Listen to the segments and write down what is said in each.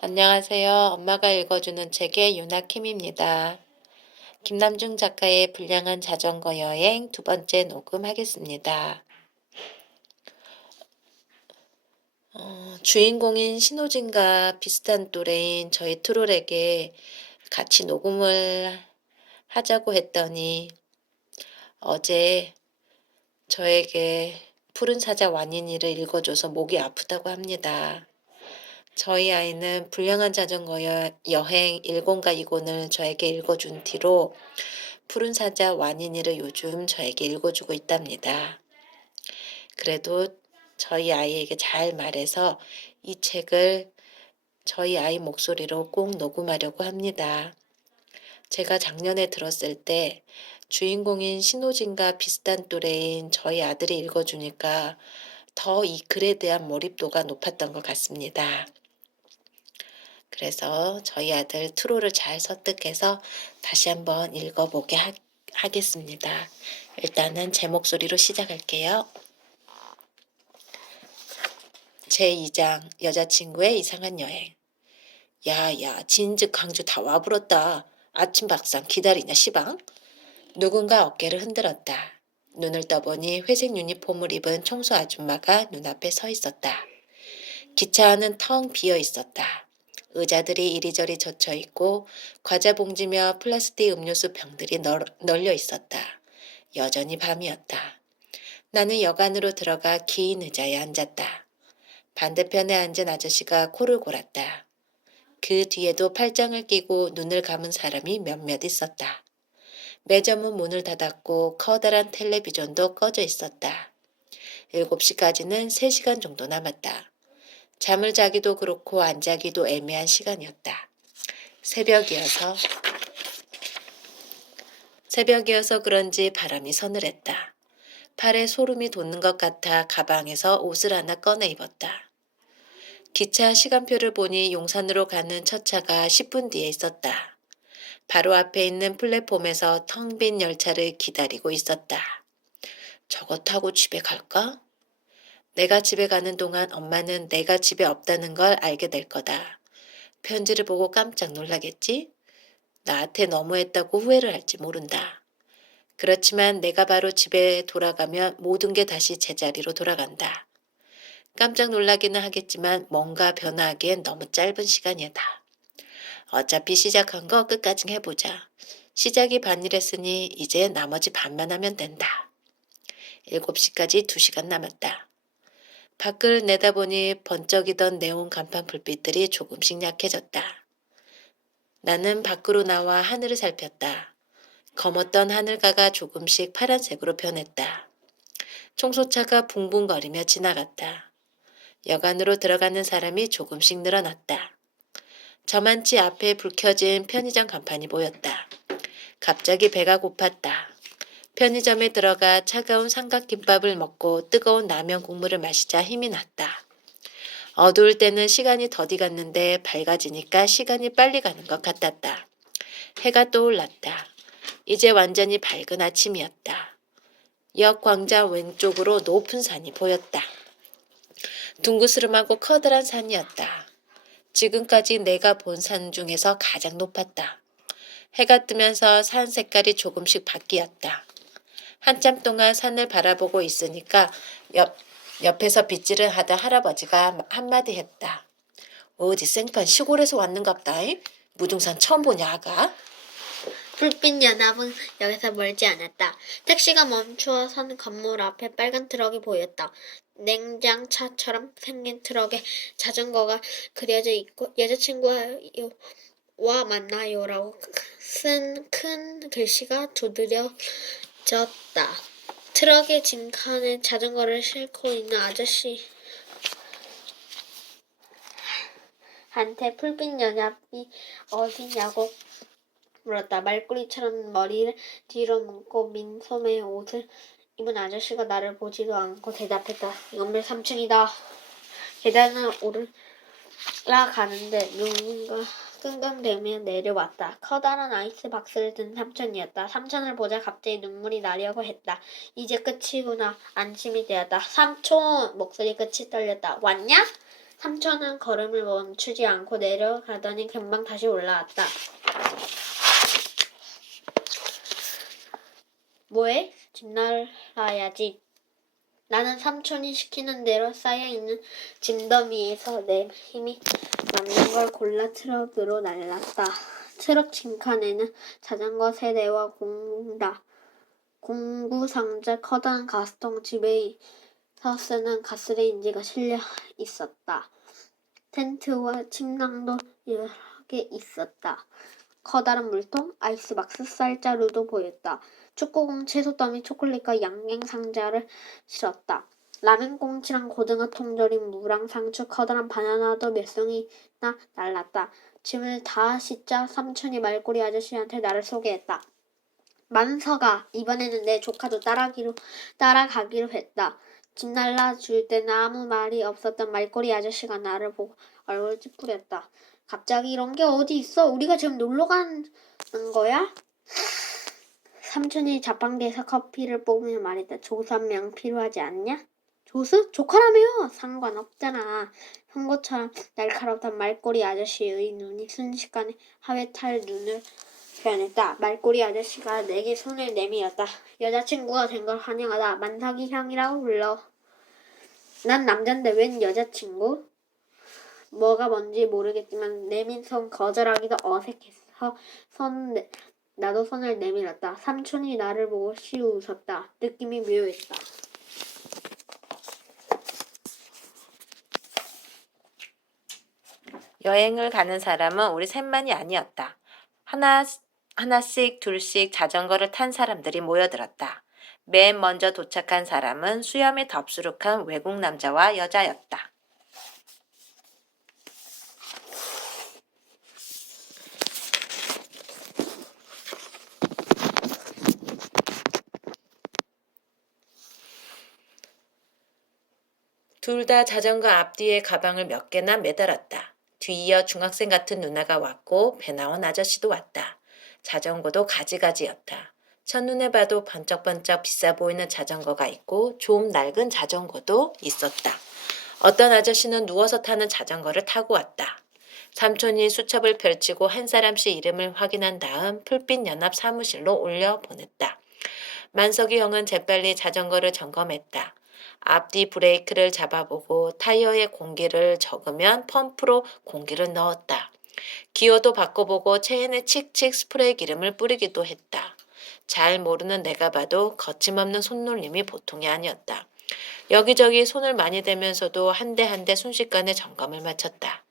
안녕하세요. 엄마가 읽어주는 책의 유나킴입니다. 김남중 작가의 불량한 자전거 여행 두 번째 녹음하겠습니다. 주인공인 신호진과 비슷한 또래인 저희 트롤에게 같이 녹음을 하자고 했더니 어제 저에게 푸른 사자 완인이를 읽어줘서 목이 아프다고 합니다. 저희 아이는 불량한 자전거 여행 1권과 2권을 저에게 읽어준 뒤로 푸른 사자 완인이를 요즘 저에게 읽어주고 있답니다. 그래도 저희 아이에게 잘 말해서 이 책을 저희 아이 목소리로 꼭 녹음하려고 합니다. 제가 작년에 들었을 때 주인공인 신호진과 비슷한 또래인 저희 아들이 읽어주니까 더 이 글에 대한 몰입도가 높았던 것 같습니다. 그래서 저희 아들 트로를 잘 설득해서 다시 한번 읽어보게 하겠습니다. 일단은 제 목소리로 시작할게요. 제2장 여자친구의 이상한 여행. 야야 진즉 강주 다 와불었다. 아침 밥상 기다리냐 시방? 누군가 어깨를 흔들었다. 눈을 떠보니 회색 유니폼을 입은 청소 아줌마가 눈앞에 서 있었다. 기차 안은 텅 비어 있었다. 의자들이 이리저리 젖혀 있고 과자 봉지며 플라스틱 음료수 병들이 널려 있었다. 여전히 밤이었다. 나는 여관으로 들어가 긴 의자에 앉았다. 반대편에 앉은 아저씨가 코를 골았다. 그 뒤에도 팔짱을 끼고 눈을 감은 사람이 몇몇 있었다. 매점은 문을 닫았고 커다란 텔레비전도 꺼져 있었다. 7시까지는 3시간 정도 남았다. 잠을 자기도 그렇고 안 자기도 애매한 시간이었다. 새벽이어서 그런지 바람이 서늘했다. 팔에 소름이 돋는 것 같아 가방에서 옷을 하나 꺼내 입었다. 기차 시간표를 보니 용산으로 가는 첫 차가 10분 뒤에 있었다. 바로 앞에 있는 플랫폼에서 텅 빈 열차를 기다리고 있었다. 저거 타고 집에 갈까? 내가 집에 가는 동안 엄마는 내가 집에 없다는 걸 알게 될 거다. 편지를 보고 깜짝 놀라겠지? 나한테 너무했다고 후회를 할지 모른다. 그렇지만 내가 바로 집에 돌아가면 모든 게 다시 제자리로 돌아간다. 깜짝 놀라기는 하겠지만 뭔가 변화하기엔 너무 짧은 시간이다. 어차피 시작한 거 끝까지 해보자. 시작이 반이랬으니 이제 나머지 반만 하면 된다. 7시까지 2시간 남았다. 밖을 내다보니 번쩍이던 네온 간판 불빛들이 조금씩 약해졌다. 나는 밖으로 나와 하늘을 살폈다. 검었던 하늘가가 조금씩 파란색으로 변했다. 청소차가 붕붕거리며 지나갔다. 여관으로 들어가는 사람이 조금씩 늘어났다. 저만치 앞에 불 켜진 편의점 간판이 보였다. 갑자기 배가 고팠다. 편의점에 들어가 차가운 삼각김밥을 먹고 뜨거운 라면 국물을 마시자 힘이 났다. 어두울 때는 시간이 더디 갔는데 밝아지니까 시간이 빨리 가는 것 같았다. 해가 떠올랐다. 이제 완전히 밝은 아침이었다. 역 광장 왼쪽으로 높은 산이 보였다. 둥그스름하고 커다란 산이었다. 지금까지 내가 본 산 중에서 가장 높았다. 해가 뜨면서 산 색깔이 조금씩 바뀌었다. 한참 동안 산을 바라보고 있으니까 옆에서 빗질을 하다 할아버지가 한마디 했다. 어디 생판 시골에서 왔는갑다잉? 무등산 처음 보냐 아가? 불빛 연합은 여기서 멀지 않았다. 택시가 멈추어 선 건물 앞에 빨간 트럭이 보였다. 냉장차처럼 생긴 트럭에 자전거가 그려져 있고 여자친구와 만나요라고 쓴 큰 글씨가 두드려졌다. 트럭의 진칸에 자전거를 싣고 있는 아저씨 한테 불빛 연합이 어디냐고 물었다. 말꼬리처럼 머리를 뒤로 묶고 민소매 옷을 입은 아저씨가 나를 보지도 않고 대답했다. 건물 3층이다. 계단을 올라가는데 누군가 끙끙대며 내려왔다. 커다란 아이스 박스를 든 삼촌이었다. 삼촌을 보자 갑자기 눈물이 나려고 했다. 이제 끝이구나. 안심이 되었다. 삼촌! 목소리 끝이 떨렸다. 왔냐? 삼촌은 걸음을 멈추지 않고 내려가더니 금방 다시 올라왔다. 뭐해? 집 나라야지. 나는 삼촌이 시키는 대로 쌓여있는 짐더미에서 내 힘이 맞는 걸 골라 트럭으로 날랐다. 트럭 뒷칸에는 자전거 세대와 공구상자 커다란 가스통 집에서 쓰는 가스레인지가 실려 있었다. 텐트와 침낭도 여러 개 있었다. 커다란 물통, 아이스박스, 쌀자루도 보였다. 축구공, 채소 더미, 초콜릿과 양갱 상자를 실었다. 라면 꽁치랑 고등어 통조림, 무랑 상추, 커다란 바나나도 몇 송이나 날랐다. 짐을 다 싣자 삼촌이 말꼬리 아저씨한테 나를 소개했다. 만서가, 이번에는 내 조카도 따라가기로 했다. 집 날라줄 때는 아무 말이 없었던 말꼬리 아저씨가 나를 보고 얼굴 찌푸렸다. 갑자기 이런 게 어디 있어? 우리가 지금 놀러 가는 거야? 삼촌이 자판기에서 커피를 뽑으며 말했다. 조수 한 명 필요하지 않냐? 조수? 조카라며! 상관없잖아. 송곳처럼 날카롭던 말꼬리 아저씨의 눈이 순식간에 하회 탈 눈을 변했다. 말꼬리 아저씨가 내게 손을 내밀었다. 여자친구가 된 걸 환영하다. 만삭이 형이라고 불러. 난 남잔데 웬 여자친구? 뭐가 뭔지 모르겠지만 내민 손 거절하기도 어색해서 나도 손을 내밀었다. 삼촌이 나를 보고 시우 웃었다. 느낌이 묘했다. 여행을 가는 사람은 우리 셋만이 아니었다. 하나씩 둘씩 자전거를 탄 사람들이 모여들었다. 맨 먼저 도착한 사람은 수염이 덥수룩한 외국 남자와 여자였다. 둘 다 자전거 앞뒤에 가방을 몇 개나 매달았다. 뒤이어 중학생 같은 누나가 왔고 배 나온 아저씨도 왔다. 자전거도 가지가지였다. 첫눈에 봐도 번쩍번쩍 비싸 보이는 자전거가 있고 좀 낡은 자전거도 있었다. 어떤 아저씨는 누워서 타는 자전거를 타고 왔다. 삼촌이 수첩을 펼치고 한 사람씩 이름을 확인한 다음 풀빛 연합 사무실로 올려보냈다. 만석이 형은 재빨리 자전거를 점검했다. 앞뒤 브레이크를 잡아보고 타이어에 공기를 적으면 펌프로 공기를 넣었다. 기어도 바꿔보고 체인에 칙칙 스프레이 기름을 뿌리기도 했다. 잘 모르는 내가 봐도 거침없는 손놀림이 보통이 아니었다. 여기저기 손을 많이 대면서도 한 대 한 대 순식간에 점검을 마쳤다.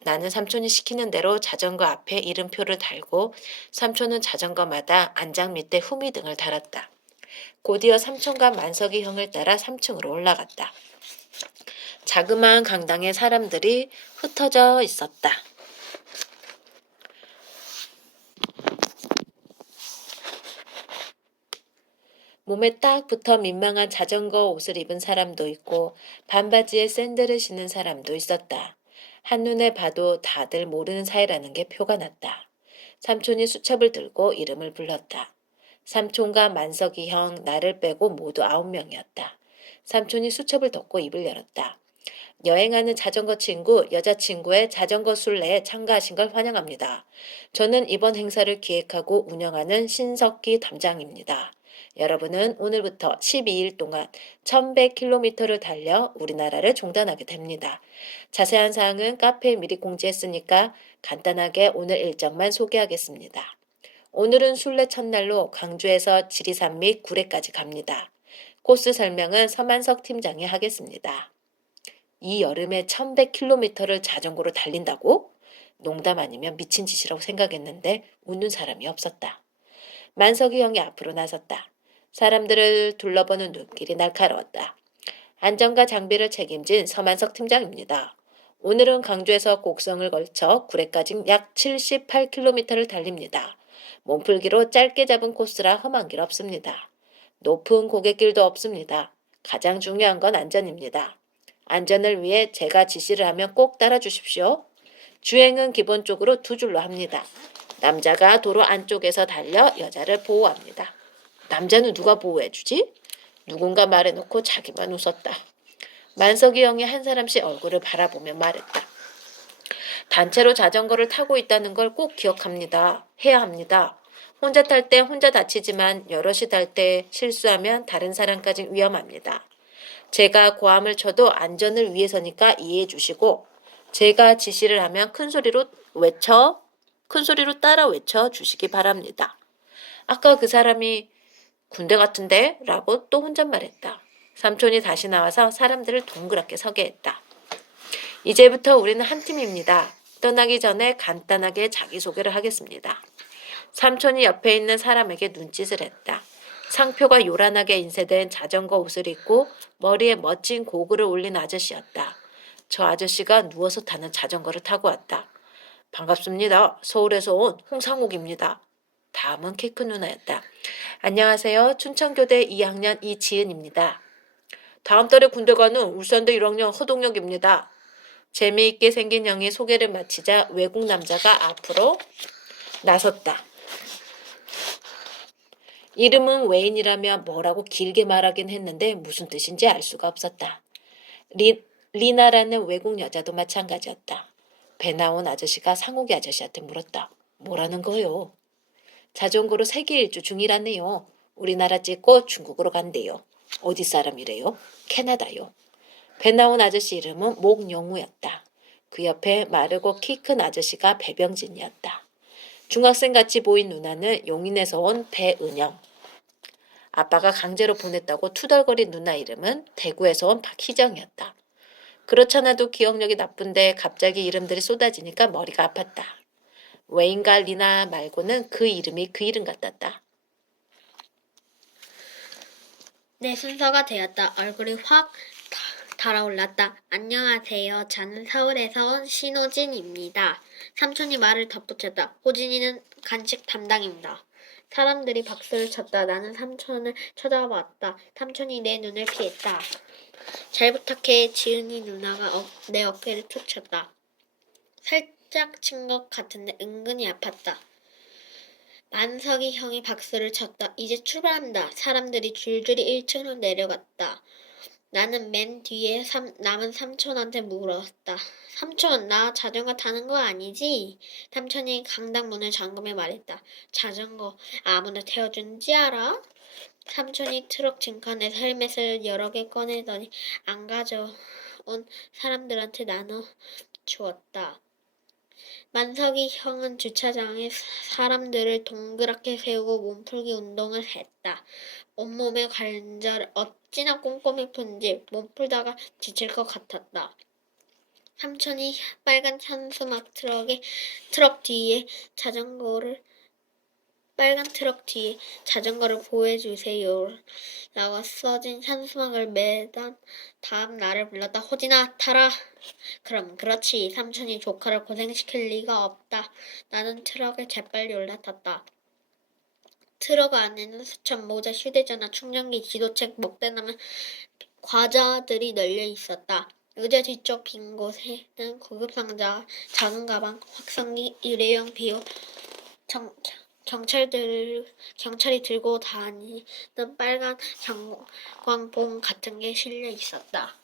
나는 삼촌이 시키는 대로 자전거 앞에 이름표를 달고 삼촌은 자전거마다 안장 밑에 후미등을 달았다. 곧이어 삼촌과 만석이 형을 따라 3층으로 올라갔다. 자그마한 강당에 사람들이 흩어져 있었다. 몸에 딱 붙어 민망한 자전거 옷을 입은 사람도 있고 반바지에 샌들을 신는 사람도 있었다. 한눈에 봐도 다들 모르는 사이라는 게 표가 났다. 삼촌이 수첩을 들고 이름을 불렀다. 삼촌과 만석이 형, 나를 빼고 모두 9명이었다. 삼촌이 수첩을 덮고 입을 열었다. 여행하는 자전거 친구, 여자친구의 자전거 순례에 참가하신 걸 환영합니다. 저는 이번 행사를 기획하고 운영하는 신석기 담장입니다. 여러분은 오늘부터 12일 동안 1100km를 달려 우리나라를 종단하게 됩니다. 자세한 사항은 카페에 미리 공지했으니까 간단하게 오늘 일정만 소개하겠습니다. 오늘은 순례 첫날로 광주에서 지리산 및 구례까지 갑니다. 코스 설명은 서만석 팀장이 하겠습니다. 이 여름에 1100km를 자전거로 달린다고? 농담 아니면 미친 짓이라고 생각했는데 웃는 사람이 없었다. 만석이 형이 앞으로 나섰다. 사람들을 둘러보는 눈길이 날카로웠다. 안전과 장비를 책임진 서만석 팀장입니다. 오늘은 광주에서 곡성을 걸쳐 구례까지 약 78km를 달립니다. 몸풀기로 짧게 잡은 코스라 험한 길 없습니다. 높은 고갯길도 없습니다. 가장 중요한 건 안전입니다. 안전을 위해 제가 지시를 하면 꼭 따라 주십시오. 주행은 기본적으로 2줄로 합니다. 남자가 도로 안쪽에서 달려 여자를 보호합니다. 남자는 누가 보호해주지? 누군가 말해놓고 자기만 웃었다. 만석이 형이 한 사람씩 얼굴을 바라보며 말했다. 단체로 자전거를 타고 있다는 걸 꼭 기억합니다. 해야 합니다. 혼자 탈 때 혼자 다치지만 여럿이 탈 때 실수하면 다른 사람까지 위험합니다. 제가 고함을 쳐도 안전을 위해서니까 이해해 주시고 제가 지시를 하면 큰 소리로 따라 외쳐 주시기 바랍니다. 아까 그 사람이 군대 같은데? 라고 또 혼잣말했다. 삼촌이 다시 나와서 사람들을 동그랗게 서게 했다. 이제부터 우리는 한 팀입니다. 떠나기 전에 간단하게 자기소개를 하겠습니다. 삼촌이 옆에 있는 사람에게 눈짓을 했다. 상표가 요란하게 인쇄된 자전거 옷을 입고 머리에 멋진 고글을 올린 아저씨였다. 저 아저씨가 누워서 타는 자전거를 타고 왔다. 반갑습니다. 서울에서 온 홍상욱입니다. 다음은 키 큰 누나였다. 안녕하세요. 춘천교대 2학년 이지은입니다. 다음 달에 군대 가는 울산대 1학년 허동혁입니다. 재미있게 생긴 형이 소개를 마치자 외국 남자가 앞으로 나섰다. 이름은 웨인이라며 뭐라고 길게 말하긴 했는데 무슨 뜻인지 알 수가 없었다. 리나라는 외국 여자도 마찬가지였다. 배 나온 아저씨가 상욱이 아저씨한테 물었다. 뭐라는 거요? 자전거로 세계 일주 중이라네요. 우리나라 찍고 중국으로 간대요. 어디 사람이래요? 캐나다요. 배 나온 아저씨 이름은 목영우였다. 그 옆에 마르고 키 큰 아저씨가 배병진이었다. 중학생같이 보인 누나는 용인에서 온 배은영. 아빠가 강제로 보냈다고 투덜거린 누나 이름은 대구에서 온 박희정이었다. 그렇잖아도 기억력이 나쁜데 갑자기 이름들이 쏟아지니까 머리가 아팠다. 웨인과 리나 말고는 그 이름이 그 이름 같았다. 내 순서가 되었다. 얼굴이 확 달아올랐다. 안녕하세요. 저는 서울에서 온 신호진입니다. 삼촌이 말을 덧붙였다. 호진이는 간식 담당입니다. 사람들이 박수를 쳤다. 나는 삼촌을 쳐다봤다. 삼촌이 내 눈을 피했다. 잘 부탁해. 지은이 누나가 내 어깨를 툭 쳤다. 살짝 친 것 같은데 은근히 아팠다. 만석이 형이 박수를 쳤다. 이제 출발합니다. 사람들이 줄줄이 1층으로 내려갔다. 나는 맨 뒤에 남은 삼촌한테 물었다. 삼촌, 나 자전거 타는 거 아니지? 삼촌이 강당 문을 잠그며 말했다. 자전거 아무나 태워주는지 알아? 삼촌이 트럭 징칸에서 헬멧을 여러 개 꺼내더니 안 가져온 사람들한테 나눠 주었다. 만석이 형은 주차장에 사람들을 동그랗게 세우고 몸풀기 운동을 했다. 온몸의 관절 어찌나 꼼꼼히 푼지 몸풀다가 지칠 것 같았다. 삼촌이 빨간 현수막 트럭 뒤에 자전거를 보여주세요 라고 써진 현수막을 매던 다음 나를 불렀다. 호진아 타라. 그럼 그렇지. 삼촌이 조카를 고생시킬 리가 없다. 나는 트럭에 재빨리 올라탔다. 트럭 안에는 수첩, 모자, 휴대전화, 충전기, 지도책, 먹대나무, 과자들이 널려 있었다. 의자 뒤쪽 빈 곳에는 구급상자, 작은 가방, 확성기, 일회용 비오, 경찰이 들고 다니는 빨간 경광봉 같은 게 실려 있었다.